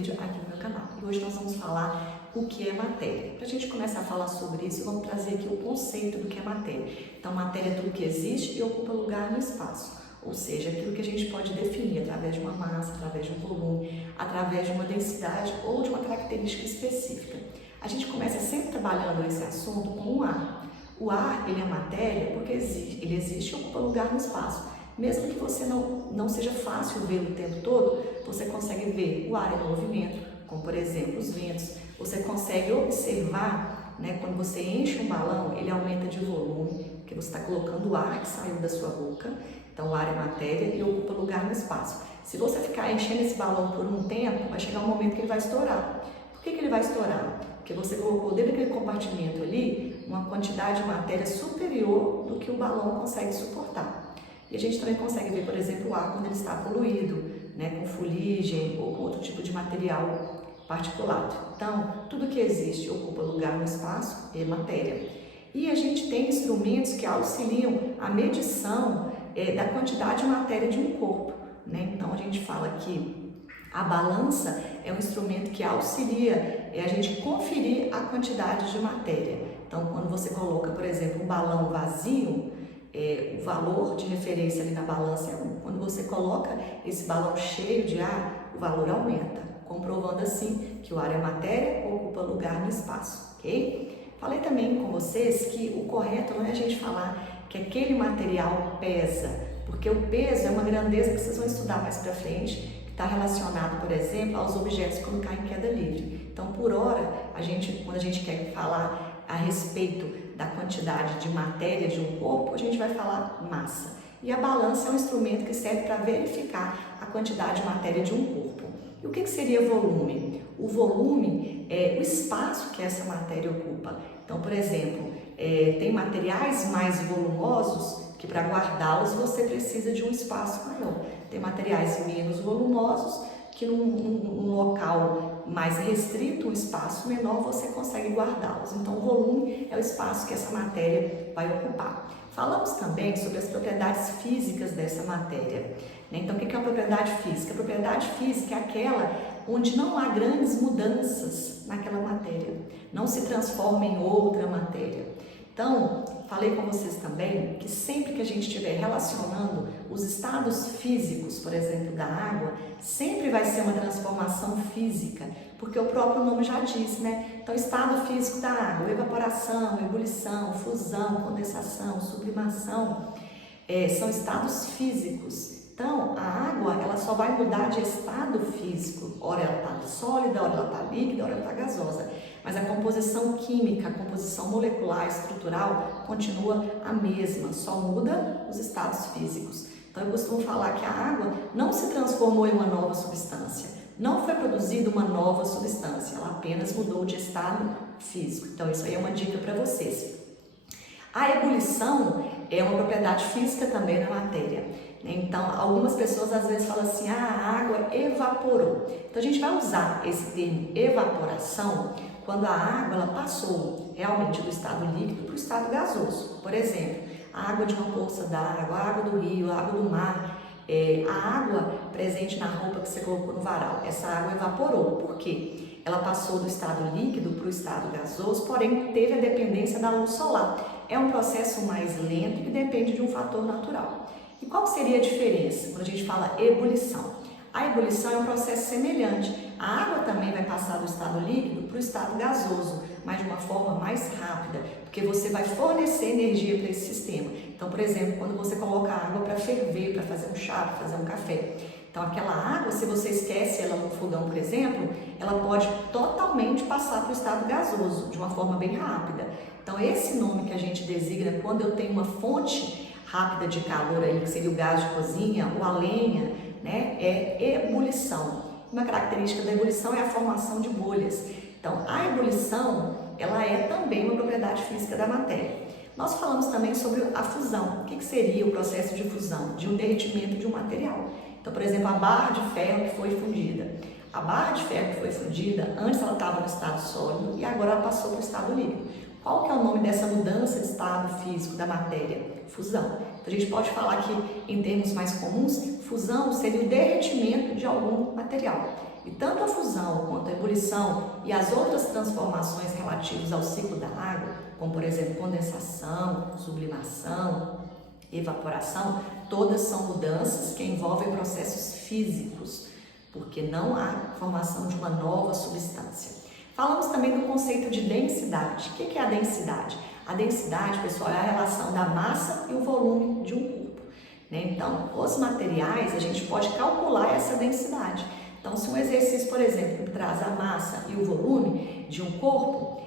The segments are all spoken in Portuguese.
vídeo aqui no meu canal. E hoje nós vamos falar o que é matéria. Para a gente começar a falar sobre isso, vamos trazer aqui o conceito do que é matéria. Então, matéria é tudo que existe e ocupa lugar no espaço. Ou seja, aquilo que a gente pode definir através de uma massa, através de um volume, através de uma densidade ou de uma característica específica. A gente começa sempre trabalhando esse assunto com o ar. O ar, ele é matéria porque ele existe e ocupa lugar no espaço. Mesmo que você não seja fácil vê-lo o tempo todo, você consegue ver o ar em movimento, como por exemplo os ventos. Você consegue observar, quando você enche um balão, ele aumenta de volume, porque você está colocando o ar que saiu da sua boca. Então o ar é matéria e ocupa lugar no espaço. Se você ficar enchendo esse balão por um tempo, vai chegar um momento que ele vai estourar. Por que ele vai estourar? Porque você colocou dentro daquele compartimento ali uma quantidade de matéria superior do que o balão consegue suportar. E a gente também consegue ver, por exemplo, o ar quando ele está poluído, com fuligem ou com outro tipo de material particulado. Então, tudo que existe e ocupa lugar no espaço é matéria. E a gente tem instrumentos que auxiliam a medição da quantidade de matéria de um corpo. Então, a gente fala que a balança é um instrumento que auxilia a gente conferir a quantidade de matéria. Então, quando você coloca, por exemplo, um balão vazio, o valor de referência ali na balança é 1. Quando você coloca esse balão cheio de ar, o valor aumenta, comprovando assim que o ar é matéria, ocupa lugar no espaço, ok? Falei também com vocês que o correto não é a gente falar que aquele material pesa, porque o peso é uma grandeza que vocês vão estudar mais pra frente, que está relacionado, por exemplo, aos objetos quando caem em queda livre. Então, por hora, quando a gente quer falar a respeito da quantidade de matéria de um corpo, a gente vai falar massa. E a balança é um instrumento que serve para verificar a quantidade de matéria de um corpo. E o que seria volume? O volume é o espaço que essa matéria ocupa. Então, por exemplo, tem materiais mais volumosos que para guardá-los você precisa de um espaço maior. Tem materiais menos volumosos que num local mais restrito, um espaço menor, você consegue guardá-los. Então, o volume é o espaço que essa matéria vai ocupar. Falamos também sobre as propriedades físicas dessa matéria. Então, o que é uma propriedade física? A propriedade física é aquela onde não há grandes mudanças naquela matéria, não se transforma em outra matéria. Então, falei com vocês também que sempre que a gente estiver relacionando os estados físicos, por exemplo, da água, sempre vai ser uma transformação física, porque o próprio nome já diz, Então, estado físico da água, evaporação, ebulição, fusão, condensação, sublimação, são estados físicos. Então, a água, ela só vai mudar de estado físico. Ora ela está sólida, ora ela está líquida, ora ela está gasosa. Mas a composição química, a composição molecular, estrutural, continua a mesma, só muda os estados físicos. Então, eu costumo falar que a água não se transformou em uma nova substância, não foi produzida uma nova substância, ela apenas mudou de estado físico. Então, isso aí é uma dica para vocês. A ebulição é uma propriedade física também na matéria. Então, algumas pessoas às vezes falam assim, a água evaporou. Então, a gente vai usar esse termo evaporação quando a água ela passou realmente do estado líquido para o estado gasoso. Por exemplo, a água de uma poça d'água, a água do rio, a água do mar, a água presente na roupa que você colocou no varal. Essa água evaporou. Por quê? Ela passou do estado líquido para o estado gasoso, porém teve a dependência da luz solar. É um processo mais lento que depende de um fator natural. E qual seria a diferença quando a gente fala ebulição? A ebulição é um processo semelhante. A água também vai passar do estado líquido para o estado gasoso, mas de uma forma mais rápida, porque você vai fornecer energia para esse sistema. Então, por exemplo, quando você coloca a água para ferver, para fazer um chá, para fazer um café. Então, aquela água, se você esquece ela no fogão, por exemplo, ela pode totalmente passar para o estado gasoso, de uma forma bem rápida. Então, esse nome que a gente designa quando eu tenho uma fonte rápida de calor aí, que seria o gás de cozinha ou a lenha, é ebulição. Uma característica da ebulição é a formação de bolhas. Então, a ebulição, ela é também uma propriedade física da matéria. Nós falamos também sobre a fusão. O que seria o processo de fusão? De um derretimento de um material. Então, por exemplo, a barra de ferro que foi fundida. A barra de ferro que foi fundida, antes ela estava no estado sólido e agora ela passou para o estado líquido. Qual que é o nome dessa mudança de estado físico da matéria? Fusão. Então, a gente pode falar que, em termos mais comuns, fusão seria o derretimento de algum material. E tanto a fusão quanto a ebulição e as outras transformações relativas ao ciclo da água, como por exemplo condensação, sublimação, evaporação, todas são mudanças que envolvem processos físicos, porque não há formação de uma nova substância. Falamos também do conceito de densidade. O que é a densidade? A densidade, pessoal, é a relação da massa e o volume de um corpo, né? Então, os materiais, a gente pode calcular essa densidade. Então, se um exercício, por exemplo, traz a massa e o volume de um corpo,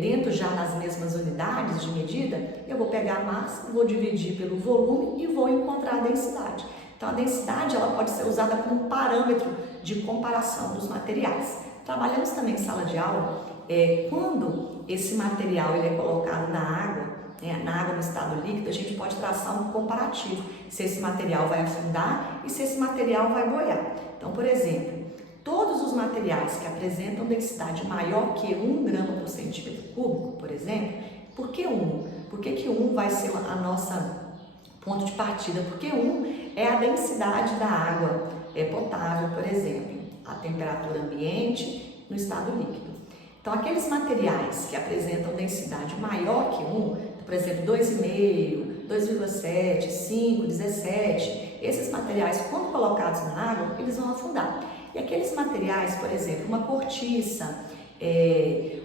dentro já nas mesmas unidades de medida, eu vou pegar a massa, vou dividir pelo volume e vou encontrar a densidade. Então, a densidade ela pode ser usada como parâmetro de comparação dos materiais. Trabalhamos também em sala de aula, quando esse material ele é colocado na água no estado líquido, a gente pode traçar um comparativo, se esse material vai afundar e se esse material vai boiar. Então, por exemplo, todos os materiais que apresentam densidade maior que 1 grama por centímetro cúbico, por exemplo, por que 1? Por que 1 vai ser a nossa ponto de partida? Porque 1 é a densidade da água potável, por exemplo, a temperatura ambiente no estado líquido. Então, aqueles materiais que apresentam densidade maior que 1, por exemplo, 2,5, 2,7, 5, 17, esses materiais, quando colocados na água, eles vão afundar. E aqueles materiais, por exemplo, uma cortiça,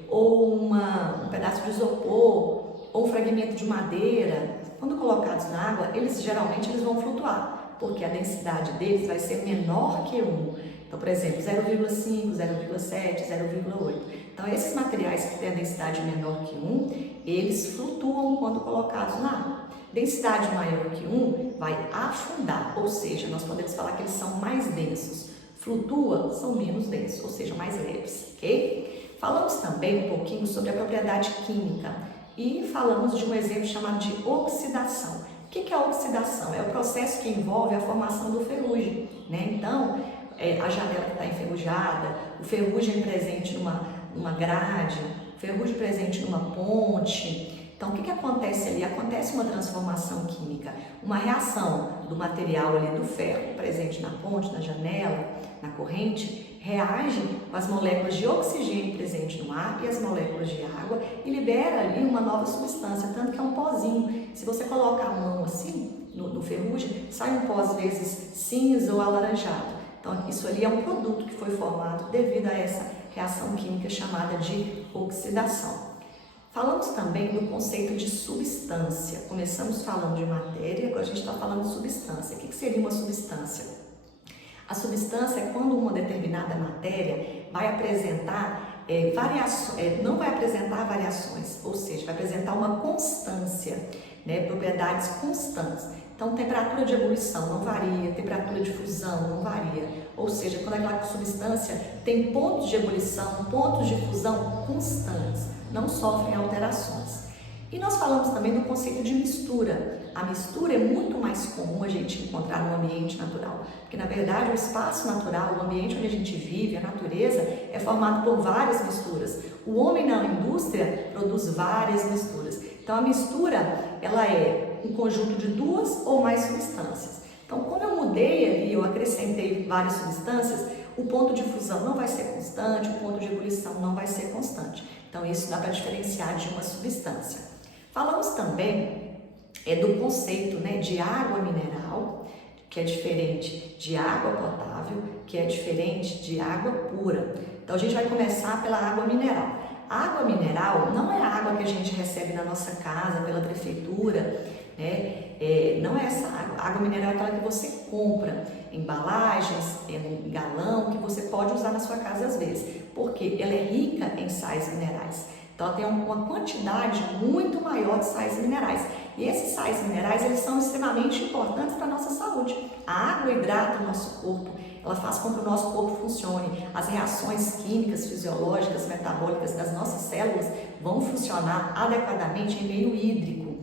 ou um pedaço de isopor, ou um fragmento de madeira, quando colocados na água, geralmente vão flutuar, porque a densidade deles vai ser menor que 1. Então, por exemplo, 0,5, 0,7, 0,8. Então, esses materiais que têm a densidade menor que 1, eles flutuam quando colocados na água. Densidade maior que 1 vai afundar, ou seja, nós podemos falar que eles são mais densos. Flutua, são menos densos, ou seja, mais leves, ok? Falamos também um pouquinho sobre a propriedade química e falamos de um exemplo chamado de oxidação. O que é a oxidação? É o processo que envolve a formação do ferrugem, né? Então, a janela que está enferrujada, o ferrugem presente numa grade, o ferrugem presente numa ponte. Então, o que acontece ali? Acontece uma transformação química, uma reação do material ali do ferro presente na ponte, na janela, na corrente, reage com as moléculas de oxigênio presentes no ar e as moléculas de água e libera ali uma nova substância, tanto que é um pozinho. Se você coloca a mão assim no ferrugem, sai um pó às vezes cinza ou alaranjado. Então, isso ali é um produto que foi formado devido a essa reação química chamada de oxidação. Falamos também do conceito de substância. Começamos falando de matéria, agora a gente está falando de substância. O que seria uma substância? A substância é quando uma determinada matéria vai apresentar variações, não vai apresentar variações, ou seja, vai apresentar uma constância, né, propriedades constantes. Então, temperatura de ebulição não varia, temperatura de fusão não varia, ou seja, quando aquela substância tem pontos de ebulição, pontos de fusão constantes, não sofrem alterações. E nós falamos também do conceito de mistura. A mistura é muito mais comum a gente encontrar no ambiente natural, porque na verdade o espaço natural, o ambiente onde a gente vive, a natureza, é formado por várias misturas. O homem na indústria produz várias misturas. Então a mistura, ela é um conjunto de duas ou mais substâncias. Então quando eu mudei ali, eu acrescentei várias substâncias, o ponto de fusão não vai ser constante, o ponto de ebulição não vai ser constante. Então isso dá para diferenciar de uma substância. Falamos também do conceito, né, de água mineral, que é diferente de água potável, que é diferente de água pura. Então a gente vai começar pela água mineral. A água mineral não é a água que a gente recebe na nossa casa pela prefeitura, né? Não é essa água. A água mineral é aquela que você compra em embalagens, em galão, que você pode usar na sua casa às vezes, porque ela é rica em sais minerais. Então ela tem uma quantidade muito maior de sais minerais. E esses sais minerais, eles são extremamente importantes para a nossa saúde. A água hidrata o nosso corpo, ela faz com que o nosso corpo funcione. As reações químicas, fisiológicas, metabólicas das nossas células vão funcionar adequadamente em meio hídrico.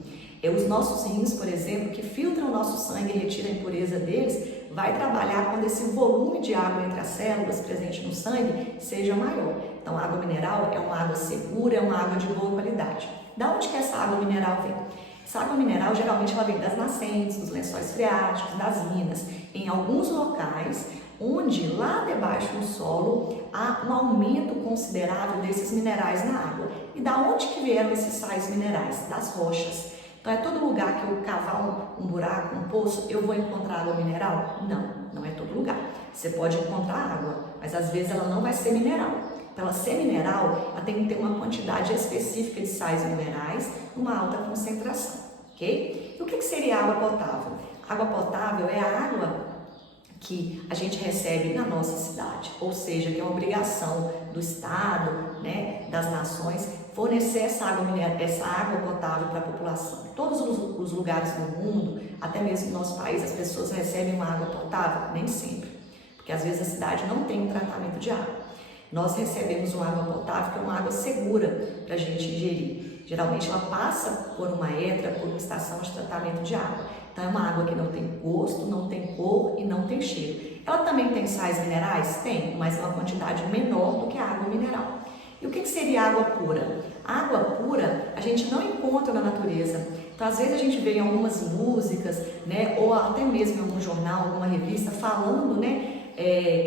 Os nossos rins, por exemplo, que filtram o nosso sangue e retiram a impureza deles, vai trabalhar quando esse volume de água entre as células presente no sangue seja maior. Então, a água mineral é uma água segura, é uma água de boa qualidade. Da onde que essa água mineral vem? Essa água mineral, geralmente, ela vem das nascentes, dos lençóis freáticos, das minas. Em alguns locais onde lá debaixo no solo há um aumento considerável desses minerais na água. E da onde que vieram esses sais minerais? Das rochas. Então é todo lugar que eu cavar um buraco, um poço, eu vou encontrar água mineral? Não, não é todo lugar. Você pode encontrar água, mas às vezes ela não vai ser mineral. Para ela ser mineral, ela tem que ter uma quantidade específica de sais minerais, uma alta concentração, ok? E o que seria água potável? Água potável é a água que a gente recebe na nossa cidade, ou seja, que é uma obrigação do Estado, né, das nações, fornecer essa água potável para a população. Todos os lugares do mundo, até mesmo no nosso país, as pessoas recebem uma água potável? Nem sempre, porque às vezes a cidade não tem um tratamento de água. Nós recebemos uma água potável, que é uma água segura para a gente ingerir. Geralmente ela passa por uma ETRA, por uma estação de tratamento de água. Então é uma água que não tem gosto, não tem cor e não tem cheiro. Ela também tem sais minerais? Tem, mas uma quantidade menor do que a água mineral. E o que seria água pura? A água pura a gente não encontra na natureza. Então às vezes a gente vê em algumas músicas, né, ou até mesmo em algum jornal, alguma revista, falando, né,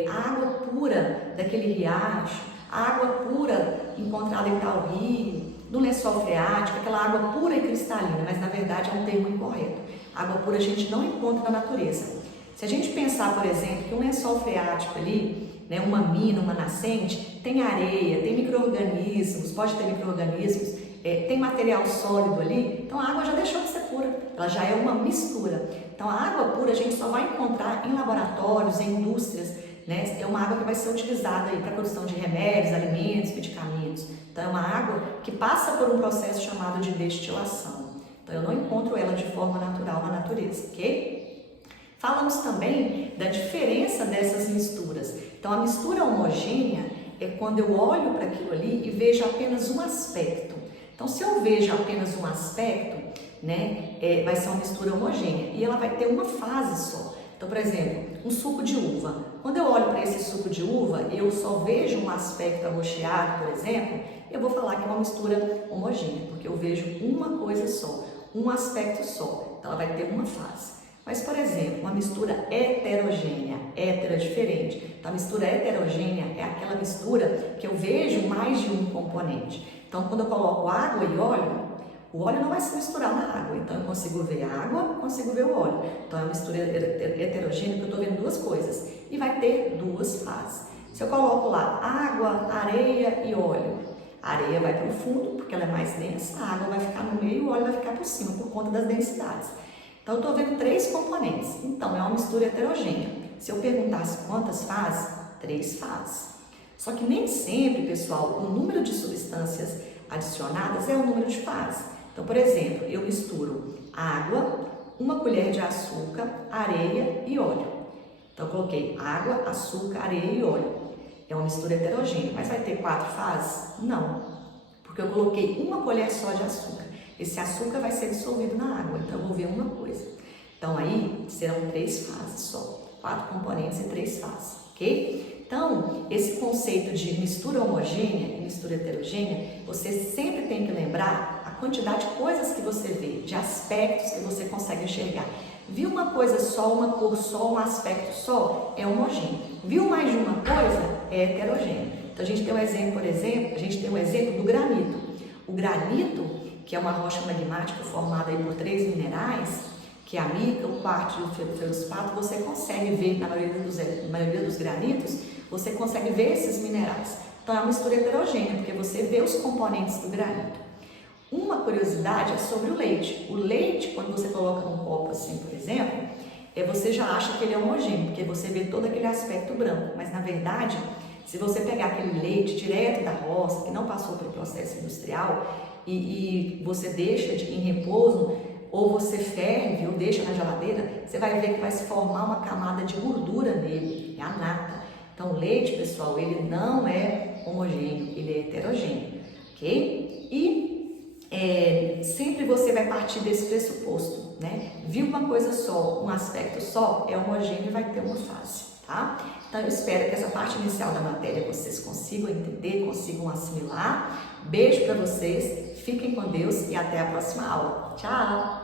a água pura daquele riacho, a água pura encontrada em tal rio, no lençol freático, aquela água pura e cristalina, mas na verdade é um termo incorreto. Água pura a gente não encontra na natureza. Se a gente pensar, por exemplo, que um lençol freático ali, né, uma mina, uma nascente, tem areia, tem micro-organismos, pode ter micro-organismos, tem material sólido ali, então a água já deixou de ser pura, ela já é uma mistura. Então a água pura a gente só vai encontrar em laboratórios, em indústrias, né? É uma água que vai ser utilizada para a produção de remédios, alimentos, medicamentos. Então é uma água que passa por um processo chamado de destilação. Então eu não encontro ela de forma natural na natureza, ok? Falamos também da diferença dessas misturas. Então a mistura homogênea é quando eu olho para aquilo ali e vejo apenas um aspecto. Então se eu vejo apenas um aspecto, né, vai ser uma mistura homogênea e ela vai ter uma fase só. Então, por exemplo, um suco de uva. Quando eu olho para esse suco de uva e eu só vejo um aspecto arroxeado, por exemplo, eu vou falar que é uma mistura homogênea, porque eu vejo uma coisa só, um aspecto só. Então, ela vai ter uma fase. Mas, por exemplo, uma mistura heterogênea, hétero é diferente. Então, a mistura heterogênea é aquela mistura que eu vejo mais de um componente. Então, quando eu coloco água e óleo, o óleo não vai se misturar na água, então eu consigo ver a água, consigo ver o óleo. Então é uma mistura heterogênea que eu estou vendo duas coisas e vai ter duas fases. Se eu coloco lá água, areia e óleo, a areia vai para o fundo porque ela é mais densa, a água vai ficar no meio e o óleo vai ficar por cima por conta das densidades. Então eu estou vendo três componentes, então é uma mistura heterogênea. Se eu perguntasse quantas fases, 3 fases. Só que nem sempre, pessoal, o número de substâncias adicionadas é o número de fases. Então, por exemplo, eu misturo água, 1 colher de açúcar, areia e óleo. Então, eu coloquei água, açúcar, areia e óleo. É uma mistura heterogênea, mas vai ter 4 fases? Não, porque eu coloquei 1 colher só de açúcar. Esse açúcar vai ser dissolvido na água, então eu vou ver uma coisa. Então, aí serão 3 fases só, 4 componentes e 3 fases, ok? Então, esse conceito de mistura homogênea e mistura heterogênea, você sempre tem que lembrar a quantidade de coisas que você vê, de aspectos que você consegue enxergar. Viu uma coisa só, uma cor só, um aspecto só, é homogêneo. Viu mais de uma coisa, é heterogêneo. Então, a gente tem um exemplo, do granito. O granito, que é uma rocha magmática formada aí por 3 minerais, que é a mica, o quartzo e o feldespato, você consegue ver, na maioria dos granitos, você consegue ver esses minerais. Então é uma mistura heterogênea, porque você vê os componentes do granito. Uma curiosidade é sobre o leite. O leite, quando você coloca num copo assim, por exemplo, você já acha que ele é homogêneo, porque você vê todo aquele aspecto branco. Mas na verdade, se você pegar aquele leite direto da roça, que não passou pelo processo industrial, e você deixa em repouso, ou você ferve ou deixa na geladeira, você vai ver que vai se formar uma camada de gordura nele, é a nata. Então o leite, pessoal, ele não é homogêneo, ele é heterogêneo, ok? E sempre você vai partir desse pressuposto, né? Viu uma coisa só, um aspecto só, é homogêneo e vai ter uma fase, tá? Então eu espero que essa parte inicial da matéria vocês consigam entender, consigam assimilar. Beijo para vocês, fiquem com Deus e até a próxima aula. Tchau!